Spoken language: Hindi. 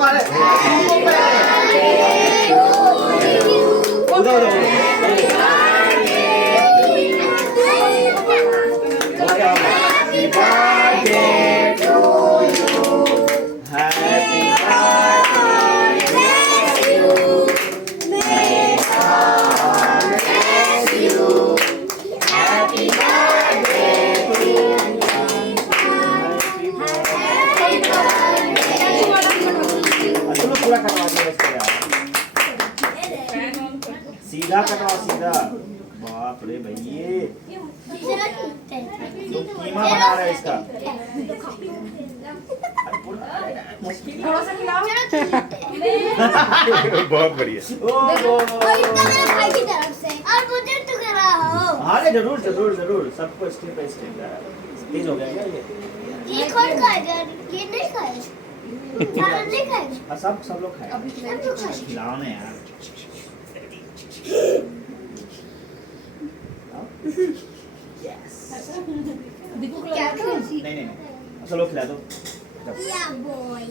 मारे उधर उधर Happy birthday to you. Happy birthday to you. May God bless you. Happy birthday to you. Happy birthday. चलो पूरा कटवा दो इसको यार। सीधा कटवा सीधा। बाप रे भैये। तो कीमा बना रहा है इसका। थोड़ा सा खिलाओ। बहुत बढ़िया। भाई की तरफ से और मुझे तो कराओ। हाँ जरूर जरूर जरूर सबको स्टेप बाय स्टेप तेज हो गया क्या ये कौन खाएगा? ये नहीं खाएगा। सारा नहीं खाएगा। हाँ सब लोग खाए सब लोग खाएगा। खिलाओ ना यार यस क्या नहीं सब लोग खिला दो या बॉय